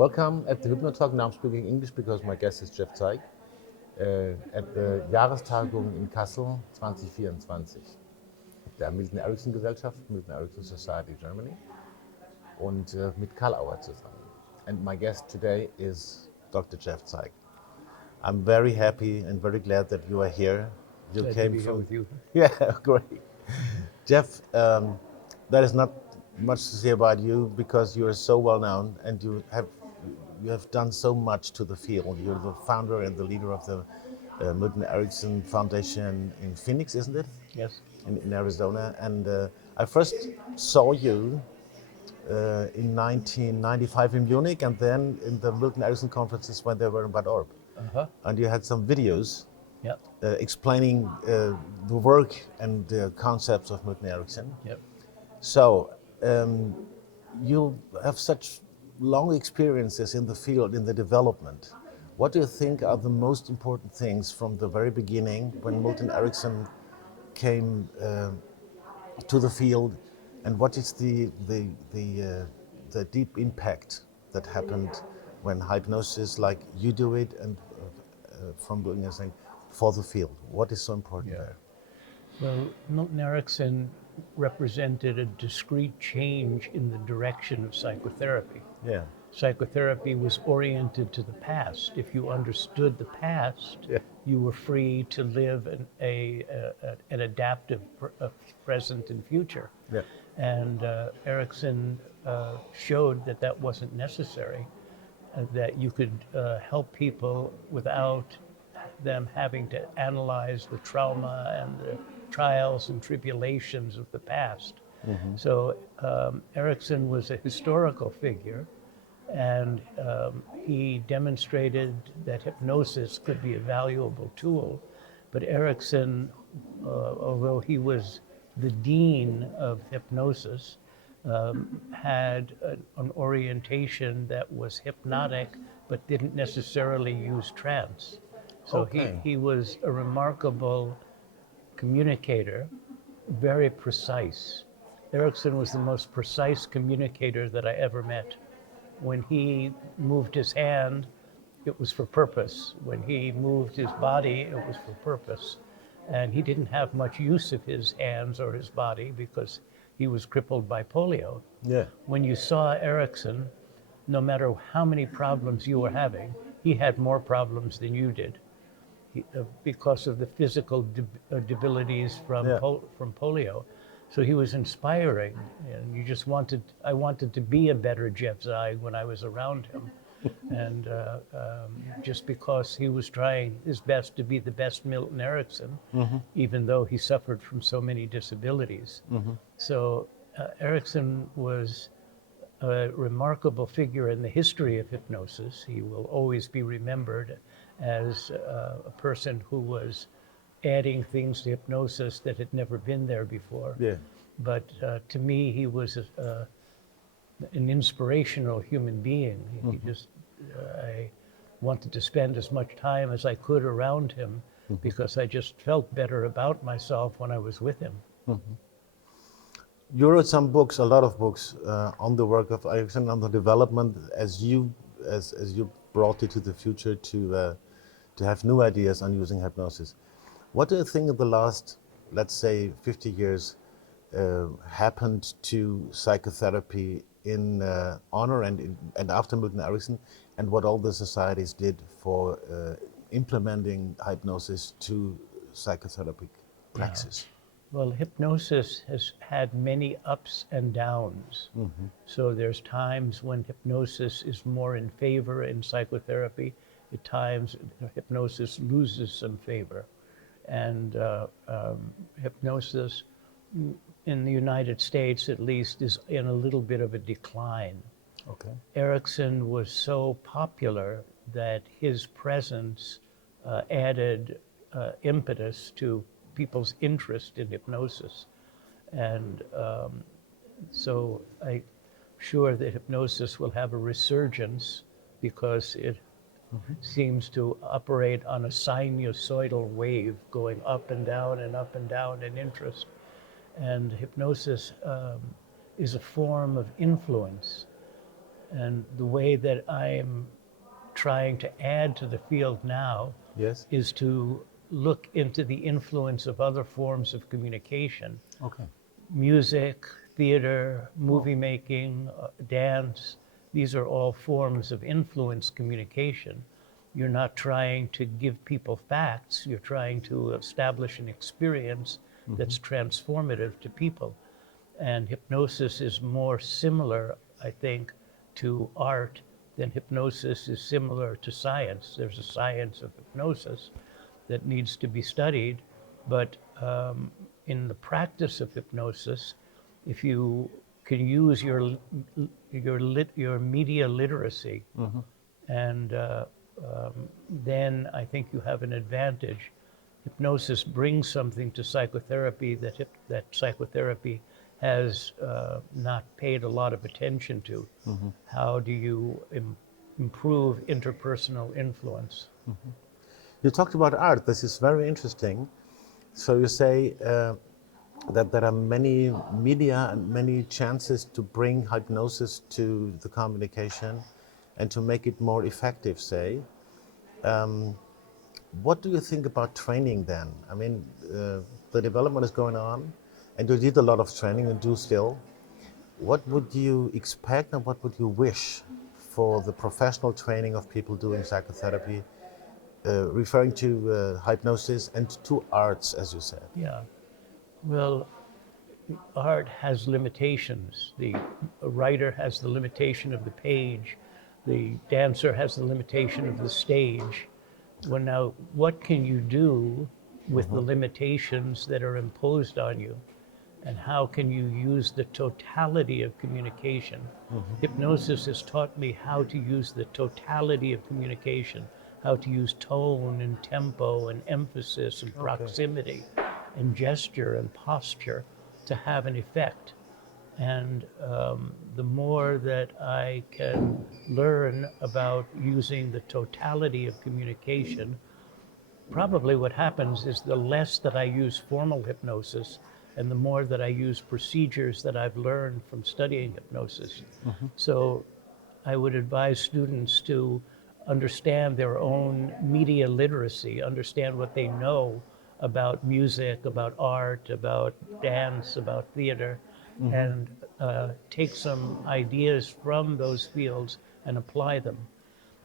Welcome at the Hypno Talk. Now I'm speaking English because my guest is Jeff Zeig at the Jahrestagung in Kassel 2024 der Milton Erickson Gesellschaft, Milton Erickson Society Germany und mit Karl Auer zusammen. And my guest today is Dr. Jeff Zeig. I'm very happy and very glad that you are here. You Glad came to be from here with you. Yeah, great. Jeff, there is not much to say about you because you are so well known and you have done so much to the field. You're the founder and the leader of the Milton Erickson Foundation in Phoenix, isn't it? Yes. In Arizona. And I first saw you in 1995 in Munich and then in the Milton Erickson conferences when they were in Bad Orb. And you had some videos Yep. Explaining the work and the concepts of Milton Erickson. Yep. So you have such long experiences in the field, in the development. What do you think are the most important things from the very beginning when Milton Erickson came to the field, and what is the deep impact that happened when hypnosis, like you do it, and from doing anything for the field? What is so important there? Well, Milton Erickson represented a discrete change in the direction of psychotherapy. Yeah. Psychotherapy was oriented to the past. If you understood the past, you were free to live an adaptive present and future. Yeah. And Erickson showed that that wasn't necessary, that you could help people without them having to analyze the trauma and the trials and tribulations of the past. Mm-hmm. So Erickson was a historical figure, and he demonstrated that hypnosis could be a valuable tool. But Erickson, although he was the dean of hypnosis, had an orientation that was hypnotic but didn't necessarily use trance. So he was a remarkable communicator, very precise. Erickson was the most precise communicator that I ever met. When he moved his hand, it was for purpose. When he moved his body, it was for purpose. And he didn't have much use of his hands or his body because he was crippled by polio. Yeah. When you saw Erickson, no matter how many problems you were having, he had more problems than you did. Because of the physical debilities from polio. So he was inspiring, and I wanted to be a better Jeff Zeig when I was around him. And just because he was trying his best to be the best Milton Erickson, even though he suffered from so many disabilities. So Erickson was a remarkable figure in the history of hypnosis. He will always be remembered as a person who was adding things to hypnosis that had never been there before. Yeah. But to me, he was an inspirational human being. He just, I wanted to spend as much time as I could around him because I just felt better about myself when I was with him. You wrote some books, a lot of books, on the work of Erickson, on the development as you brought it to the future to have new ideas on using hypnosis. What do you think of the last, let's say, 50 years happened to psychotherapy in honor and after Milton Erickson, and what all the societies did for implementing hypnosis to psychotherapeutic praxis? Well, hypnosis has had many ups and downs. So there's times when hypnosis is more in favor in psychotherapy. At times, hypnosis loses some favor. And hypnosis, in the United States at least, is in a little bit of a decline. Okay. Erickson was so popular that his presence added impetus to people's interest in hypnosis. And so I'm sure that hypnosis will have a resurgence because it seems to operate on a sinusoidal wave going up and down and up and down in interest. And hypnosis is a form of influence. And the way that I'm trying to add to the field now Yes. is to look into the influence of other forms of communication, Okay. music, theater, movie making, dance. These are all forms of influence communication. You're not trying to give people facts, you're trying to establish an experience that's transformative to people. And hypnosis is more similar, I think, to art than hypnosis is similar to science. There's a science of hypnosis that needs to be studied, but in the practice of hypnosis, if you can use your media literacy, and then I think you have an advantage. Hypnosis brings something to psychotherapy that psychotherapy has not paid a lot of attention to. How do you improve interpersonal influence? You talked about art. This is very interesting. So you say that there are many media and many chances to bring hypnosis to the communication and to make it more effective, say. What do you think about training then? I mean, the development is going on, and you did a lot of training and do still. What would you expect and what would you wish for the professional training of people doing psychotherapy, referring to hypnosis and to arts, as you said? Yeah. Well, art has limitations. The writer has the limitation of the page. The dancer has the limitation of the stage. Well, now, what can you do with the limitations that are imposed on you? And how can you use the totality of communication? Hypnosis has taught me how to use the totality of communication, how to use tone and tempo and emphasis and proximity and gesture and posture to have an effect. And the more that I can learn about using the totality of communication, probably what happens is the less that I use formal hypnosis and the more that I use procedures that I've learned from studying hypnosis. So I would advise students to understand their own media literacy, understand what they know about music, about art, about dance, about theater, and take some ideas from those fields and apply them.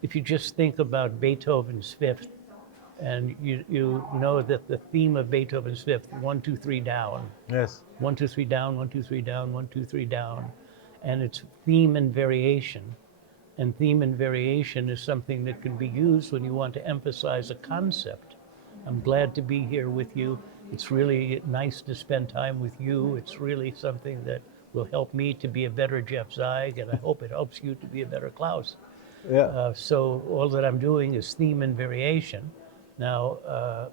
If you just think about Beethoven's Fifth, and you know that the theme of Beethoven's Fifth, 1, 2, 3 down, Yes. 1, 2, 3 down, 1, 2, 3 down, 1, 2, 3 down, and it's theme and variation. And theme and variation is something that can be used when you want to emphasize a concept. I'm glad to be here with you. It's really nice to spend time with you. It's really something that will help me to be a better Jeff Zeig, and I hope it helps you to be a better Klaus. Yeah. So all that I'm doing is theme and variation. Now,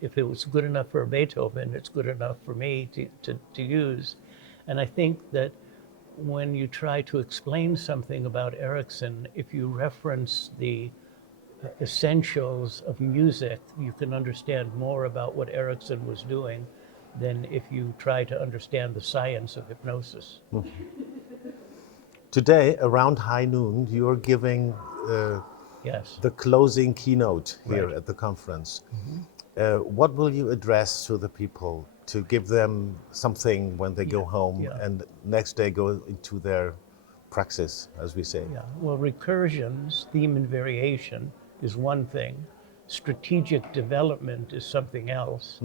if it was good enough for Beethoven, it's good enough for me to use. And I think that when you try to explain something about Erikson, if you reference the essentials of music, you can understand more about what Erikson was doing than if you try to understand the science of hypnosis. Today, around high noon, you're giving Yes. the closing keynote here Right. at the conference. What will you address to the people to give them something when they go home and next day go into their praxis, as we say? Yeah. Well, recursions, theme and variation, is one thing. Strategic development is something else.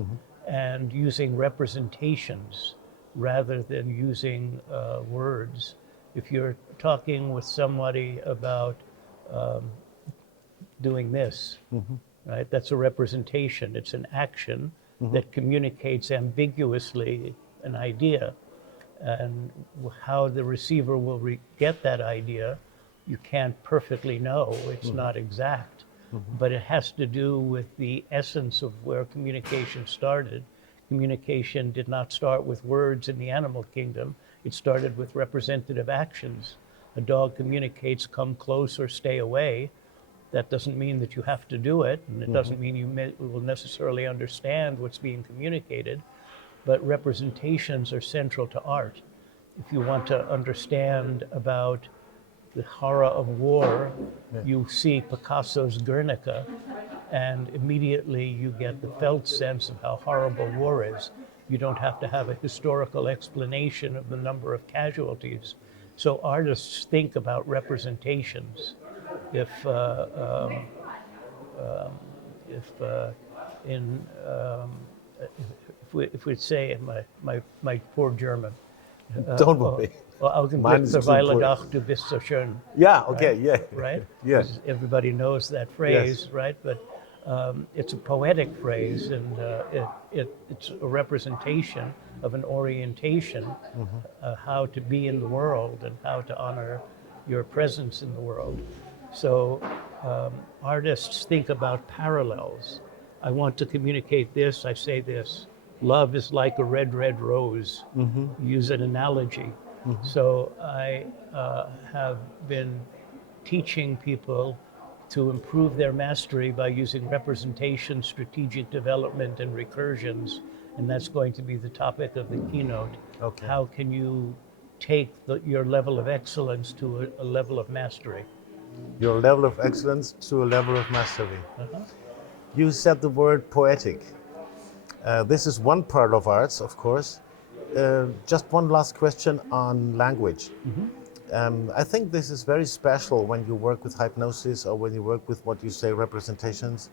And using representations rather than using words. If you're talking with somebody about doing this, right? That's a representation. It's an action that communicates ambiguously an idea. And how the receiver will get that idea, you can't perfectly know. It's not exact. But it has to do with the essence of where communication started. Communication did not start with words in the animal kingdom. It started with representative actions. A dog communicates, come close or stay away. That doesn't mean that you have to do it, and it doesn't mean you will necessarily understand what's being communicated, but representations are central to art. If you want to understand about the horror of war, you see Picasso's Guernica, and immediately you get the felt sense of how horrible war is. You don't have to have a historical explanation of the number of casualties. So artists think about representations. If in if we'd say my poor German. Don't worry. Mine is too Augenblick poor. Ach, du bist so schön. Yeah, okay, Right? yeah. Right? Yeah. 'Cause everybody knows that phrase, right? But it's a poetic phrase, and it's a representation of an orientation, how to be in the world and how to honor your presence in the world. So artists think about parallels. I want to communicate this, I say this. Love is like a red, red rose. Use an analogy. So I have been teaching people to improve their mastery by using representation, strategic development, and recursions. And that's going to be the topic of the keynote. Okay. How can you take your level of excellence to a level of mastery? Your level of excellence to a level of mastery. You said the word poetic. This is one part of arts, of course. Just one last question on language. I think this is very special when you work with hypnosis or when you work with what you say representations.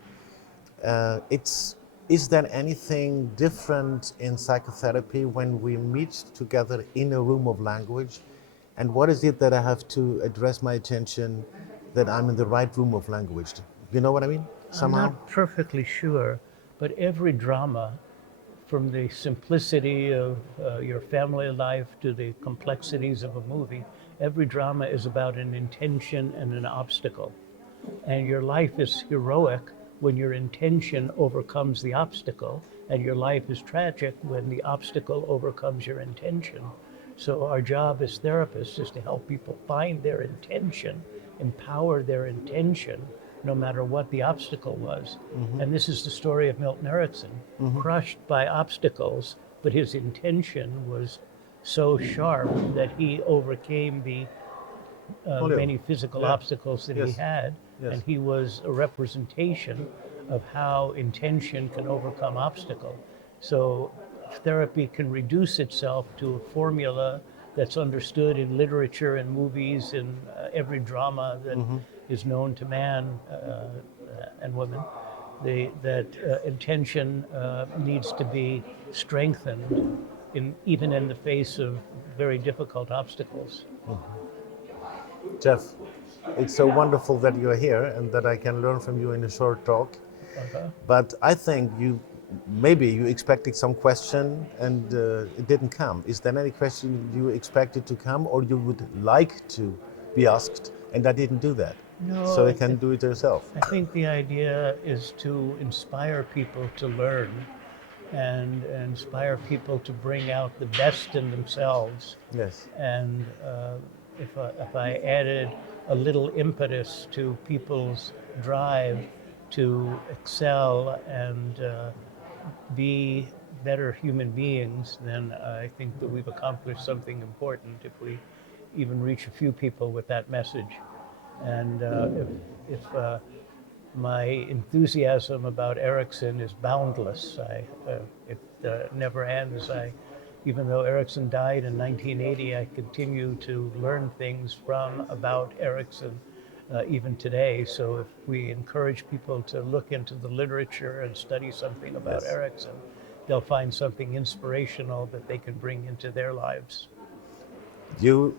Is there anything different in psychotherapy when we meet together in a room of language? And what is it that I have to address my attention that I'm in the right room of language? You know what I mean? Somehow? I'm not perfectly sure, but every drama, from the simplicity of your family life to the complexities of a movie, every drama is about an intention and an obstacle. And your life is heroic when your intention overcomes the obstacle, and your life is tragic when the obstacle overcomes your intention. So our job as therapists is to help people find their intention, empower their intention, no matter what the obstacle was. And this is the story of Milton Erickson, crushed by obstacles, but his intention was so sharp that he overcame the many physical obstacles that he had, and he was a representation of how intention can overcome obstacle. So therapy can reduce itself to a formula that's understood in literature and movies, in every drama that is known to man and women. That intention needs to be strengthened, even in the face of very difficult obstacles. Jeff, it's so wonderful that you're here and that I can learn from you in a short talk. But I think maybe you expected some question and it didn't come. Is there any question you expected to come or you would like to be asked and I didn't do that? No, so you can do it yourself. I think the idea is to inspire people to learn and inspire people to bring out the best in themselves. Yes. And if I added a little impetus to people's drive to excel and be better human beings, then I think that we've accomplished something important if we even reach a few people with that message. And if my enthusiasm about Erikson is boundless, it never ends. Even though Erikson died in 1980, I continue to learn things about Erikson even today. So if we encourage people to look into the literature and study something about Erikson, they'll find something inspirational that they can bring into their lives. You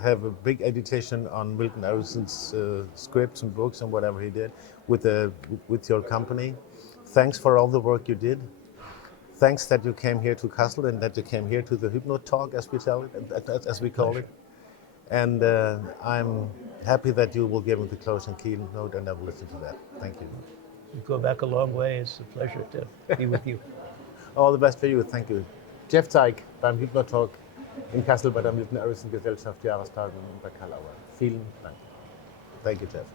have a big education on Milton Erickson's scripts and books and whatever he did with your company. Thanks for all the work you did. Thanks that you came here to Kassel and that you came here to the Hypno Talk, as we tell it, as we call it. And I'm happy that you will give me the closing keynote, and I will listen to that. Thank you. You go back a long way. It's a pleasure to be with you. All the best for you. Thank you. Jeff Zeig beim Hypno Talk in Kassel bei der Milton Erickson Gesellschaft Jahrestagung bei Karl Auer. Vielen Dank. Thank you, Jeff.